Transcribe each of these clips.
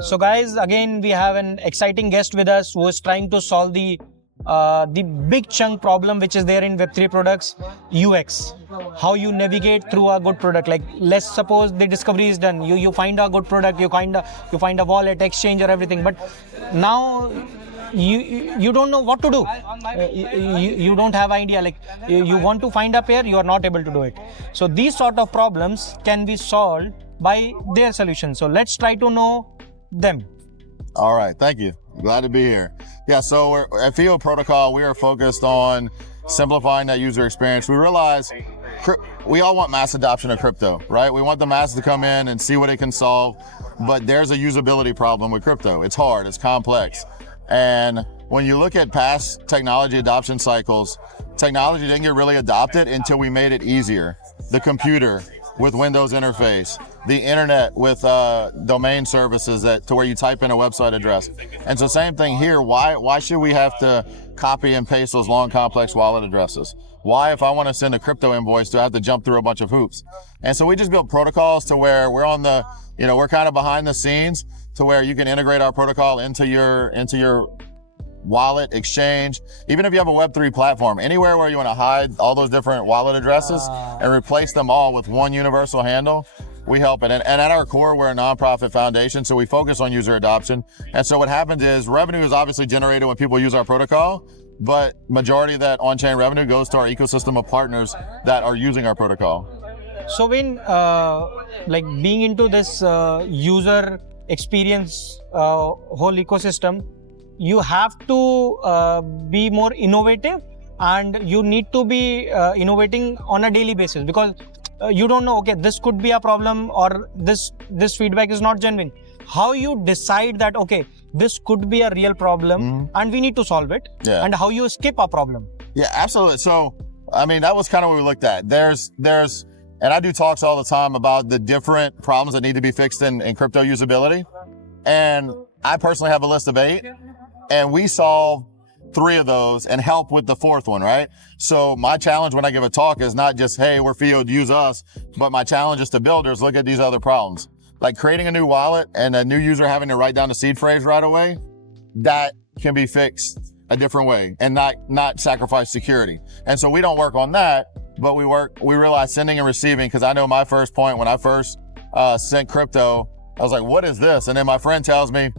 So guys, again we have an exciting guest with us who is trying to solve the big chunk problem which is there in Web3 products, UX. How you navigate through a good product. Like let's suppose the discovery is done. You find a good product, you find a wallet, exchange or everything. But now you don't know what to do. You don't have idea. Like you want to find a pair, you are not able to do it. So these sort of problems can be solved by their solution. So let's try to know them. All right, thank you. Glad to be here. Yeah, so at FIO Protocol, we are focused on simplifying that user experience. We realize we all want mass adoption of crypto, right? We want the masses to come in and see what it can solve, but there's a usability problem with crypto. It's hard, it's complex. And when you look at past technology adoption cycles, technology didn't get really adopted until we made it easier. The computer with Windows interface, the internet with domain services to where you type in a website address. And so same thing here, why should we have to copy and paste those long complex wallet addresses? Why, if I want to send a crypto invoice, do I have to jump through a bunch of hoops? And so we just built protocols to where we're on the, we're kind of behind the scenes to where you can integrate our protocol into your wallet, exchange, even if you have a Web3 platform, anywhere where you want to hide all those different wallet addresses and replace them all with one universal handle, we help it. And at our core, we're a nonprofit foundation, so we focus on user adoption. And so what happens is revenue is obviously generated when people use our protocol, but majority of that on-chain revenue goes to our ecosystem of partners that are using our protocol. So when like being into this user experience whole ecosystem, you have to be more innovative, and you need to be innovating on a daily basis, because you don't know, okay, this could be a problem or this feedback is not genuine. How you decide that, okay, this could be a real problem and we need to solve it, and how you skip a problem? Yeah, absolutely. So, I mean, that was kind of what we looked at. There's, and I do talks all the time about the different problems that need to be fixed in crypto usability. And I personally have a list of 8. And we solve 3 of those and help with the 4th one, right? So my challenge when I give a talk is not just, hey, we're FIO, use us, but my challenge is to builders, look at these other problems. Like creating a new wallet and a new user having to write down the seed phrase right away, that can be fixed a different way and not sacrifice security. And so we don't work on that, but we realize sending and receiving, because I know my first point when I first sent crypto, I was like, what is this? And then my friend tells me,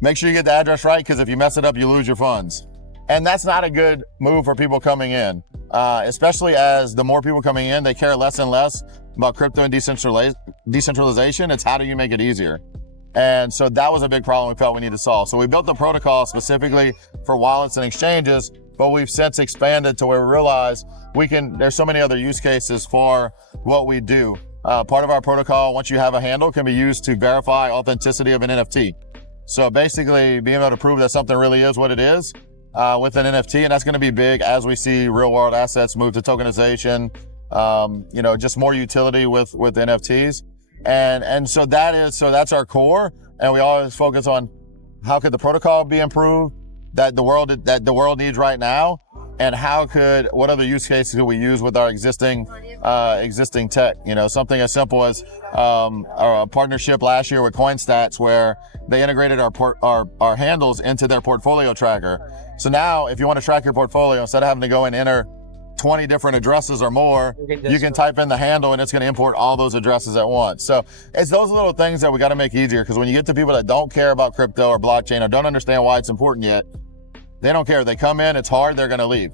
make sure you get the address right, because if you mess it up, you lose your funds. And that's not a good move for people coming in, especially as the more people coming in, they care less and less about crypto and decentralization. It's how do you make it easier? And so that was a big problem we felt we needed to solve. So we built the protocol specifically for wallets and exchanges, but we've since expanded to where we realize there's so many other use cases for what we do. Part of our protocol, once you have a handle, can be used to verify authenticity of an NFT. So basically being able to prove that something really is what it is with an NFT, and that's going to be big as we see real world assets move to tokenization, just more utility with NFTs. And so that's our core. And we always focus on how could the protocol be improved that the world needs right now, and what other use cases could we use with our existing tech? Something as simple as a partnership last year with CoinStats, where they integrated our handles into their portfolio tracker. So now, if you want to track your portfolio, instead of having to go and enter 20 different addresses or more, you can type in the handle and it's going to import all those addresses at once. So it's those little things that we got to make easier, because when you get to people that don't care about crypto or blockchain or don't understand why it's important yet, they don't care. They come in, it's hard, they're going to leave.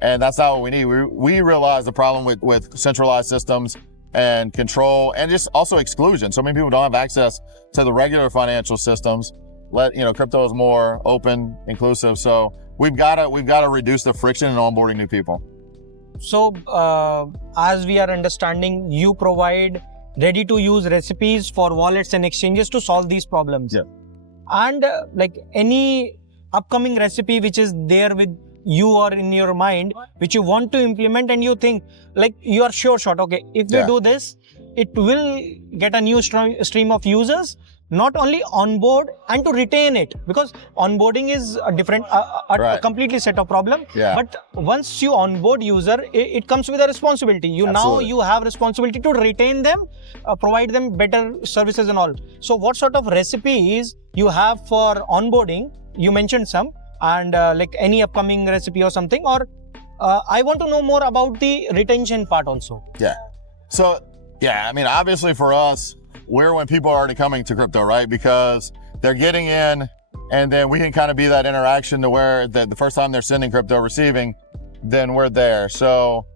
And that's not what we need. We realize the problem with centralized systems and control, and just also exclusion. So many people don't have access to the regular financial systems. Crypto is more open, inclusive. So we've got to reduce the friction in onboarding new people. So as we are understanding, you provide ready to use recipes for wallets and exchanges to solve these problems. Yeah. And like any upcoming recipe which is there with you or in your mind, which you want to implement, and you think like you are sure shot, okay, if we do this, it will get a new stream of users, not only onboard and to retain it, because onboarding is a different, a completely set of problem. Yeah. But once you onboard user, it comes with a responsibility. Now you have responsibility to retain them, provide them better services and all. So what sort of recipes you have for onboarding? You mentioned some, and like any upcoming recipe or something, or I want to know more about the retention part also. Yeah. So, yeah, I mean, obviously for us, we're when people are already coming to crypto, right? Because they're getting in, and then we can kind of be that interaction to where the first time they're sending crypto, receiving, then we're there. So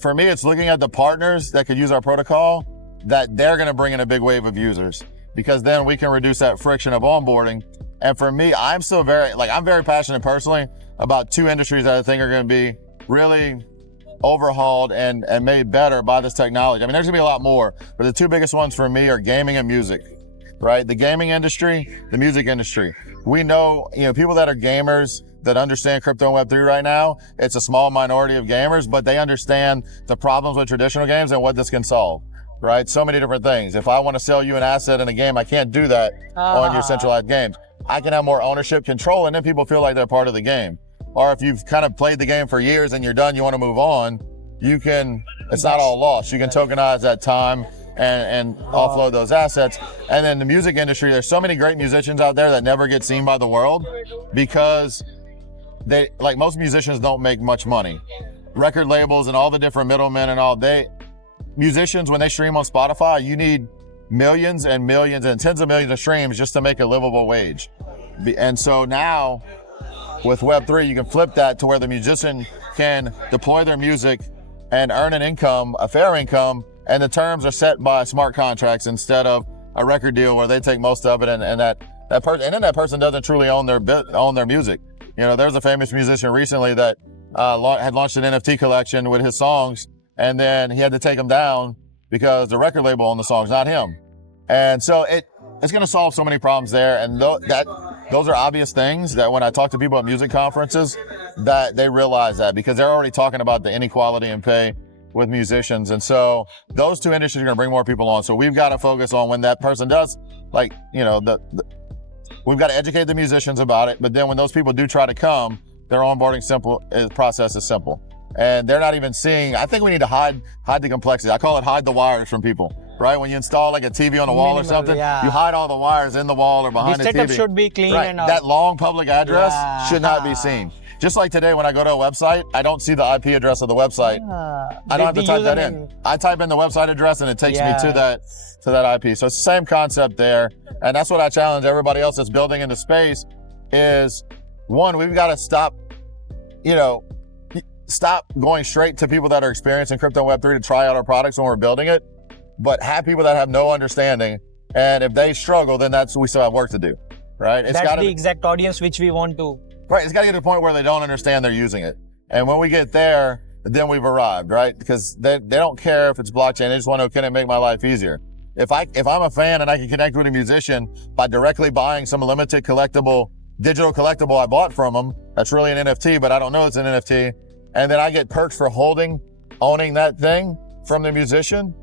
for me, it's looking at the partners that could use our protocol, that they're going to bring in a big wave of users, because then we can reduce that friction of onboarding. And for me, I'm very passionate personally about two industries that I think are going to be really overhauled and made better by this technology. I mean, there's gonna be a lot more, but the two biggest ones for me are gaming and music, right? The gaming industry, the music industry. We know, people that are gamers that understand crypto and Web3 right now, it's a small minority of gamers, but they understand the problems with traditional games and what this can solve, right? So many different things. If I want to sell you an asset in a game, I can't do that on your centralized games. I can have more ownership, control, and then people feel like they're part of the game. Or if you've kind of played the game for years and you're done, you want to move on, it's not all lost. You can tokenize that time and offload those assets. And then the music industry, there's so many great musicians out there that never get seen by the world because most musicians don't make much money. Record labels and all the different middlemen and all, musicians, when they stream on Spotify, you need millions and millions and tens of millions of streams just to make a livable wage. And so now, with Web3, you can flip that to where the musician can deploy their music and earn an income, a fair income, and the terms are set by smart contracts instead of a record deal where they take most of it, and that person doesn't truly own their music. There's a famous musician recently that had launched an NFT collection with his songs, and then he had to take them down because the record label owned the songs, not him. And so it's going to solve so many problems there, and those are obvious things that when I talk to people at music conferences, that they realize that because they're already talking about the inequality in pay with musicians. And so those two industries are going to bring more people on. So we've got to focus on when that person does, we've got to educate the musicians about it. But then when those people do try to come, their onboarding process is simple. And they're not even seeing, I think we need to hide the complexity. I call it hide the wires from people. Right? When you install like a TV on a wall or something, you hide all the wires in the wall or behind the TV. The setup should be clean. Right. And all. That long public address should not be seen. Just like today when I go to a website, I don't see the IP address of the website. I don't have to type that in. I type in the website address and it takes me to that IP. So it's the same concept there. And that's what I challenge everybody else that's building in the space is, one, we've got to stop going straight to people that are experiencing crypto and Web3 to try out our products when we're building it. But have people that have no understanding, and if they struggle, then we still have work to do, right? That's the exact audience which we want to. Right, it's got to get to the point where they don't understand they're using it. And when we get there, then we've arrived, right? Because they don't care if it's blockchain, they just want to know, can it make my life easier? If I'm a fan and I can connect with a musician by directly buying some limited digital collectible I bought from them, that's really an NFT, but I don't know it's an NFT, and then I get perks for owning that thing from the musician,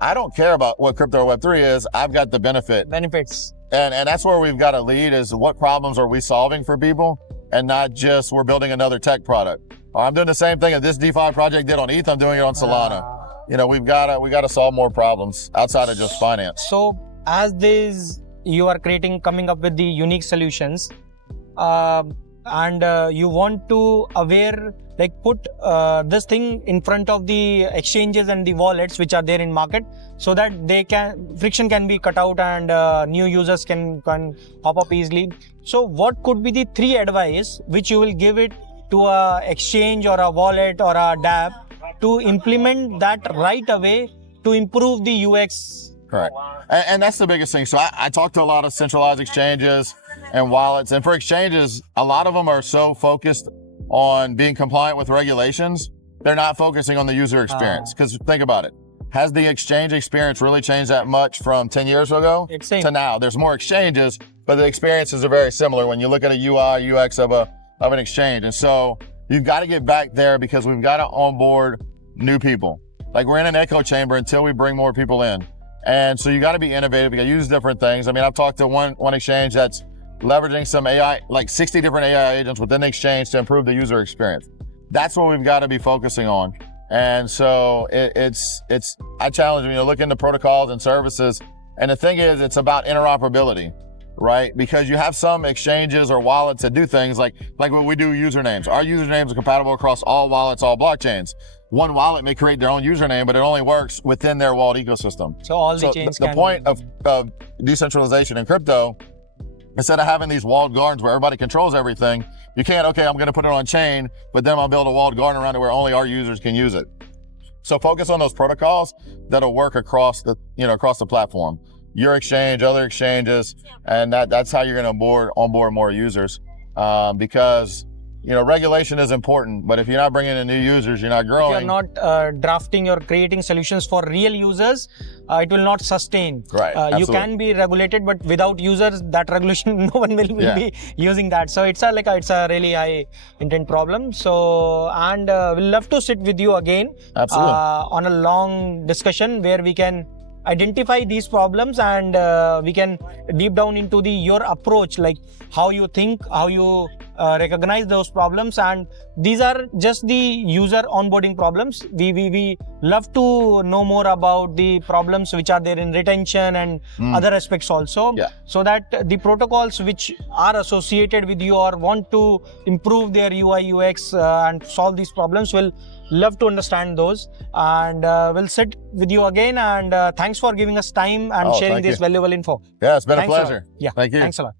I don't care about what crypto or Web3 is. I've got the benefits. And that's where we've got to lead is what problems are we solving for people and not just we're building another tech product. Or I'm doing the same thing that this DeFi project did on ETH, I'm doing it on Solana. We've got to solve more problems outside of just finance. So as you are coming up with the unique solutions, and you want to put this thing in front of the exchanges and the wallets which are there in market, so that friction can be cut out and new users can hop up easily. So what could be the 3 advice which you will give it to a exchange or a wallet or a dApp to implement that right away to improve the UX? Correct. And that's the biggest thing. So I talk to a lot of centralized exchanges and wallets, and for exchanges, a lot of them are so focused on being compliant with regulations, they're not focusing on the user experience. Because think about it. Has the exchange experience really changed that much from 10 years ago to now? There's more exchanges, but the experiences are very similar when you look at a UI, UX of an exchange. And so you've got to get back there because we've got to onboard new people. Like we're in an echo chamber until we bring more people in. And so you got to be innovative. You got to use different things. I mean, I've talked to one exchange that's leveraging some AI, like 60 different AI agents within the exchange to improve the user experience. That's what we've got to be focusing on. And so I challenge them, look into protocols and services. And the thing is, it's about interoperability, right? Because you have some exchanges or wallets that do things like what we do usernames. Our usernames are compatible across all wallets, all blockchains. One wallet may create their own username, but it only works within their wallet ecosystem. So all the chains the point of decentralization in crypto, instead of having these walled gardens where everybody controls everything, you can't, okay, I'm going to put it on chain, but then I'll build a walled garden around it where only our users can use it. So focus on those protocols that'll work across the, across the platform. Your exchange, other exchanges, and that's how you're going to onboard more users. Because regulation is important, but if you're not bringing in new users, you're not growing. If you're not drafting or creating solutions for real users, it will not sustain. Right. You can be regulated, but without users, that regulation, no one will be using that. So it's a really high intent problem. So, and we'll love to sit with you again. Absolutely. On a long discussion where we can identify these problems and we can deep down into your approach, like how you think, how you recognize those problems. And these are just the user onboarding problems. We love to know more about the problems which are there in retention and other aspects also, so that the protocols which are associated with you or want to improve their UI UX and solve these problems will love to understand those. And we'll sit with you again, and thanks for giving us time and sharing this valuable info. Yeah, it's been a pleasure. Yeah, thank you. Thanks a lot.